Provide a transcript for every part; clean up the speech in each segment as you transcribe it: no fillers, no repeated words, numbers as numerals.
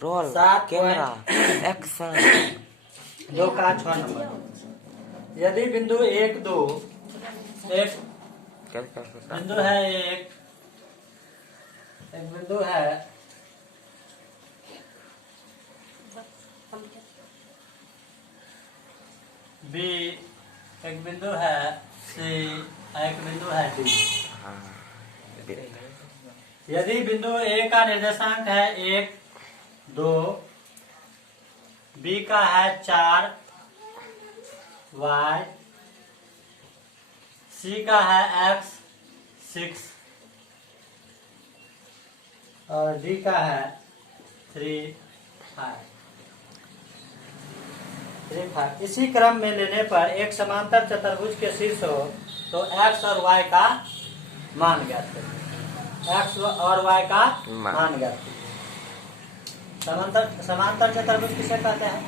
Role 7 camera action 2 का 6 number. यदि बिंदु 1 2 एक बिंदु है, एक बिंदु है बी, एक बिंदु है सी, एक बिंदु है डी। यदि बिंदु ए का निर्देशांक है 1 2, बी का है 4 y, सी का है x 6 और डी का है 3 5। इसी क्रम में लेने पर एक समांतर चतुर्भुज के शीर्ष हो तो x और y का मान ज्ञात करें। x और y का मान ज्ञात करें। समांतर चतुर्भुज किसे कहते हैं?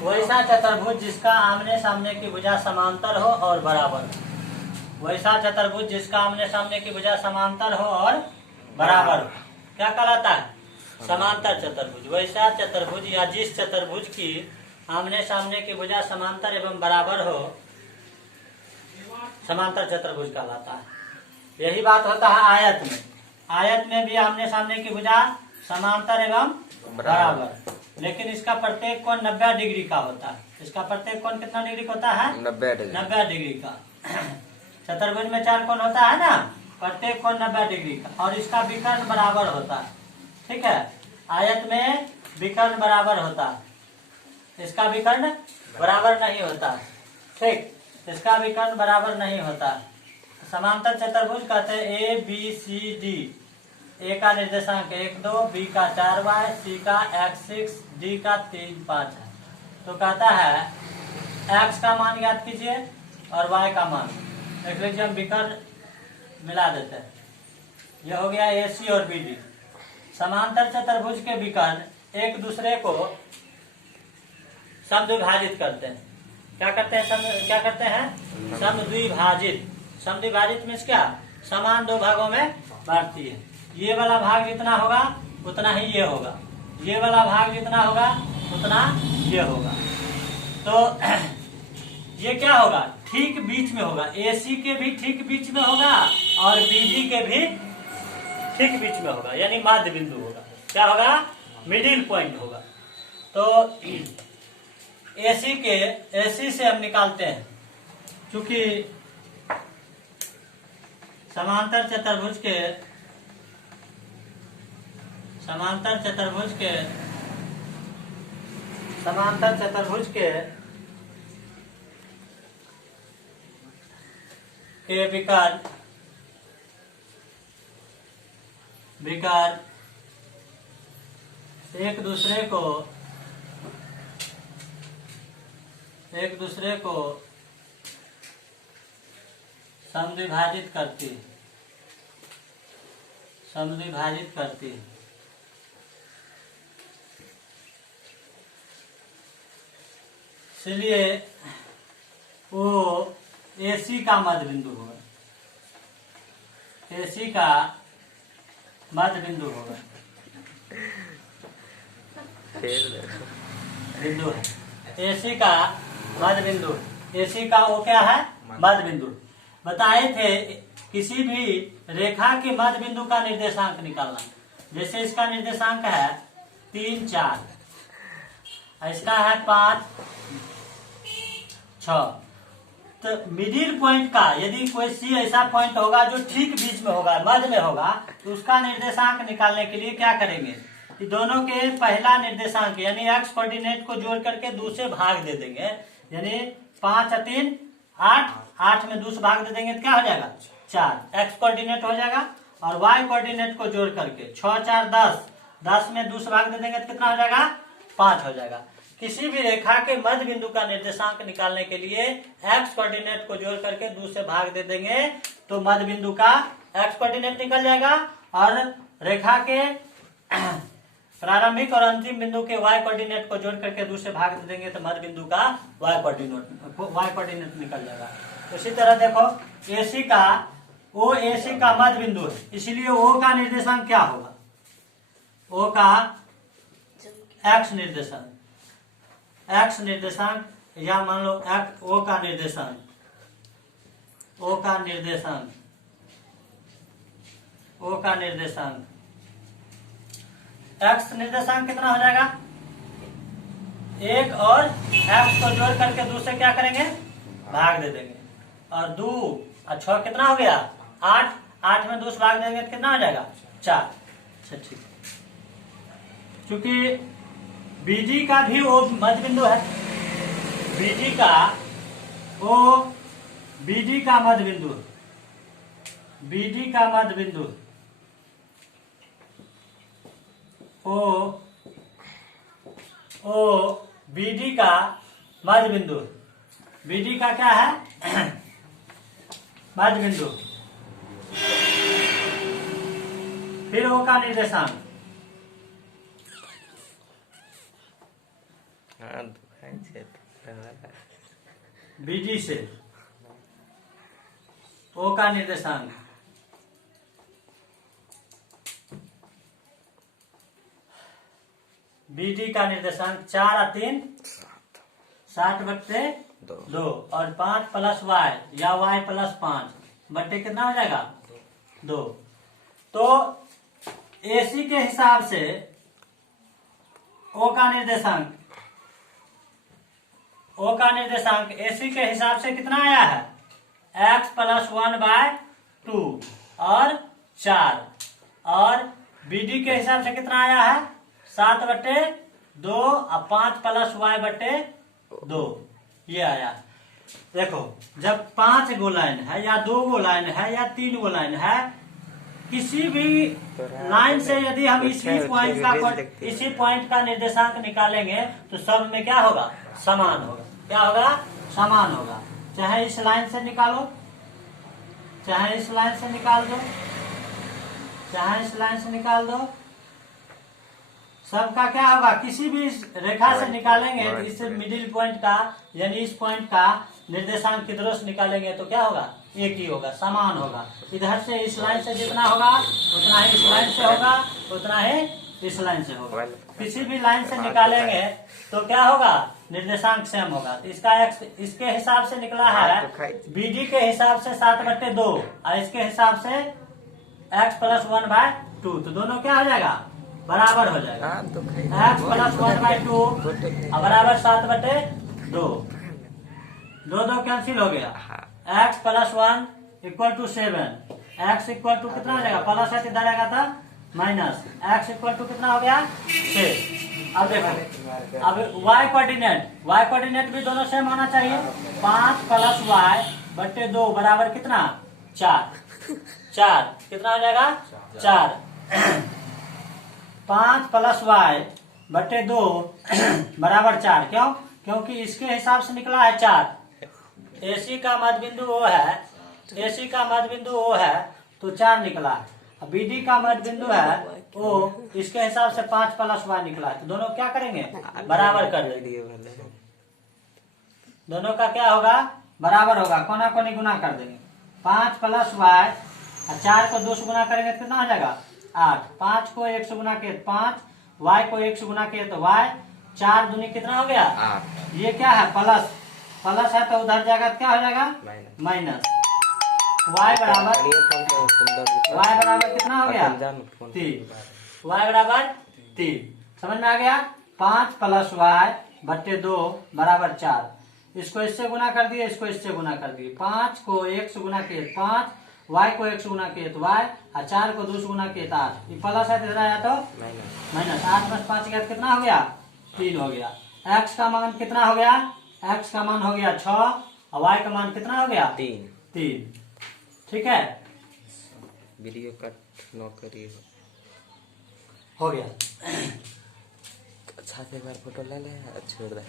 वैसा चतुर्भुज जिसका आमने सामने की भुजा समांतर हो और बराबर हो। वैसा चतुर्भुज जिसका आमने सामने की भुजा समांतर हो और बराबर हो क्या कहलाता है? समांतर चतुर्भुज। वैसा चतुर्भुज या जिस चतुर्भुज की आमने सामने की भुजा समांतर एवं बराबर हो समांतर चतुर्भुज कहलाता है। यही बात होता है आयत में। आयत में भी आमने सामने की भुजा समांतर एवं बराबर, लेकिन इसका प्रत्येक कोण 90 डिग्री का होता है। इसका प्रत्येक कोण कितना डिग्री का होता है? 90 डिग्री का। चतुर्भुज में 4 कोण होता है ना, प्रत्येक कोण 90 डिग्री का, और इसका विकर्ण बराबर होता है। ठीक है, आयत में विकर्ण बराबर होता है, इसका विकर्ण बराबर नहीं होता। ठीक, इसका विकर्ण बराबर नहीं होता। समांतर चतुर्भुज कहते हैं ए बी सी डी। ए का निर्देशांक 1 2, बी का 4 y, सी का x 6, डी का 3 5 है। तो कहता है x का मान ज्ञात कीजिए और y का मान। देख लीजिए, हम विकर्ण मिला देते हैं। यह हो गया ए सी और बी डी। समांतर चतुर्भुज के विकर्ण एक दूसरे को समद्विभाजित करते हैं। क्या करते हैं? समद्विभाजित। समद्विभाजित मीन्स क्या? समान 2 भागों में बांटती है। ये वाला भाग जितना होगा उतना ही ये होगा, ये वाला भाग जितना होगा उतना ये होगा। तो ये क्या होगा? ठीक बीच में होगा। AC के भी ठीक बीच में होगा और BD के भी ठीक बीच में होगा, यानी मध्य बिंदु होगा। क्या होगा? मिडिल पॉइंट होगा। तो AC से हम निकालते हैं, क्योंकि समांतर चतुर्भुज के विकर्ण एक दूसरे को समद्विभाजित करती है। इसलिए वो AC का मध्य बिंदु होगा। AC का मध्य बिंदु होगा, बिंदु है। AC का मध्य बिंदु, AC का वो क्या है? मध्य बिंदु। बताए थे किसी भी रेखा के मध्य बिंदु का निर्देशांक निकालना। जैसे इसका निर्देशांक है 3 4, इसका है 5 6। तो मिडिल पॉइंट का यदि कोई सी ऐसा पॉइंट होगा जो ठीक बीच में होगा, मध्य में होगा, तो उसका निर्देशांक निकालने के लिए क्या करेंगे कि दोनों के पहला निर्देशांक यानी x कोऑर्डिनेट को जोड़ करके 2 से भाग दे देंगे। यानी 5 3 8, 8 में 2 से भाग दे देंगे तो क्या हो जाएगा? 4 x कोऑर्डिनेट हो जाएगा, और y कोऑर्डिनेट को जोड़ करके 6 4 10, 10 में 2 से भाग दे देंगे तो कितना हो जाएगा? 5 हो जाएगा। किसी भी रेखा के मध्य बिंदु का निर्देशांक निकालने के लिए x कोऑर्डिनेट को जोड़ करके 2 से भाग दे देंगे तो मध्य बिंदु का x कोऑर्डिनेट निकल जाएगा, और रेखा के प्रारंभिक और अंतिम बिंदु के y कोऑर्डिनेट को जोड़ करके 2 से भाग दे देंगे तो मध्य बिंदु का y कोऑर्डिनेट निकल जाएगा। उसी तरह देखो, AC का मध्य बिंदु है, इसलिए O का निर्देशांक क्या होगा? O का एक्स निर्देशांक, एक्स निर्देशांक, या मान लो ओ का निर्देशांक, ओ का निर्देशांक, ओ का निर्देशांक, एक्स निर्देशांक कितना हो जाएगा? एक और एक्स को जोड़ करके दूसरे क्या करेंगे? भाग दे देंगे। और 2 और 6 कितना हो गया? 8, 8 में 2 से भाग देंगे तो कितना हो जाएगा? 4। अच्छा ठीक। क्योंकि बीजी का भी वो मध्य बिंदु है, बीजी का वो, बीजी का मध्य बिंदु, बीजी का मध्य बिंदु ओ बीडी का मध्य बिंदु, बीडी का क्या है? मध्य बिंदु। फिर ओ का निर्देशांक, बीजी से ओ का निर्देशांक, बीडी का निर्देशांक 4 और 3 60/2 और 5 प्लस वाई या वाई प्लस 5 बट्टे कितना हो जाएगा? 2। तो एसी के हिसाब से ओ का निर्देशांक, ओ का निर्देशांक एसी के हिसाब से कितना आया है? x + 1/2 और 4। और बीडी के हिसाब से कितना आया है? 7/2 और 5 + y/2 ये आया। देखो जब 5 गो लाइन है या 2 गो लाइन है या 3 गो लाइन है, किसी भी लाइन से यदि हम इसी पॉइंट का निर्देशांक निकालेंगे तो सब में क्या होगा? समान होगा। क्या होगा? समान होगा। चाहे इस लाइन से निकालो, चाहे इस लाइन से निकाल दो, चाहे इस लाइन से निकाल दो, सबका क्या होगा? किसी भी रेखा से निकालेंगे तो इस मिडिल पॉइंट का यानी इस पॉइंट का निर्देशांक किधरों से निकालेंगे तो क्या होगा? एक ही होगा, समान होगा। इधर से इस लाइन से जितना होगा उतना ही इस लाइन से होगा, उतना ही इस लाइन से होगा। किसी भी लाइन से निकालेंगे तो क्या होगा? निर्देशांक सेम होगा। तो इसका एक्स इसके हिसाब से निकला है, बीडी के हिसाब से 7/2 और इसके हिसाब से x + 1/2, तो दोनों क्या हो जाएगा? बराबर हो जाएगा। x + 1/2 बराबर 7/2, 2 कैंसिल हो गया। x + 1 = 7, x = कितना हो जाएगा? प्लस है इधर आएगा था माइनस, x = कितना हो गया? 6। अब देखो, अब y कोऑर्डिनेट भी दोनों सेम होना चाहिए। 5 + y/2 बराबर कितना? 4 कितना हो जाएगा? 4। 5 + y/2 बराबर 4। क्यों? क्योंकि इसके हिसाब से निकला है 4। एसी का मध्य बिंदु वो है, एसी का मध्य बिंदु वो है तो 4 निकला। बीडी का मध्य बिंदु है वो, इसके हिसाब से 5 + y निकला है। तो दोनों क्या करेंगे? बराबर कर देंगे। दोनों का क्या होगा? बराबर होगा। कोना कोनी गुना कर देंगे। 5 + y और 4 को 2 से गुना करेंगे तो कितना हो जाएगा? 8। 5 को 1 से गुना किए 5, y को 1 से गुना किए तो y, 4 दूनी कितना हो गया? 8। ये क्या है? प्लस है तो उधर जाएगा तो क्या हो जाएगा? माइनस। y बराबर कितना हो गया? 3। y बराबर 3। समझ में आ गया? 5 + y/2 बराबर 4। इसको इससे गुना कर दिए, इसको इससे गुना कर दिए। 5 को 1 से गुना किए 5, y को 1 से गुना किए तो y, और 4 को 2 से गुना किए तो 8। ये प्लस है इधर आया तो माइनस। 8 + 5 गया कितना हो गया? 3 हो गया। x का मान कितना हो गया? x का मान हो गया 6 और y का मान कितना हो गया? 3। ठीक है, वीडियो कट न करिए। हो गया। अच्छा से एक बार फोटो ले ले, छोड़ दे।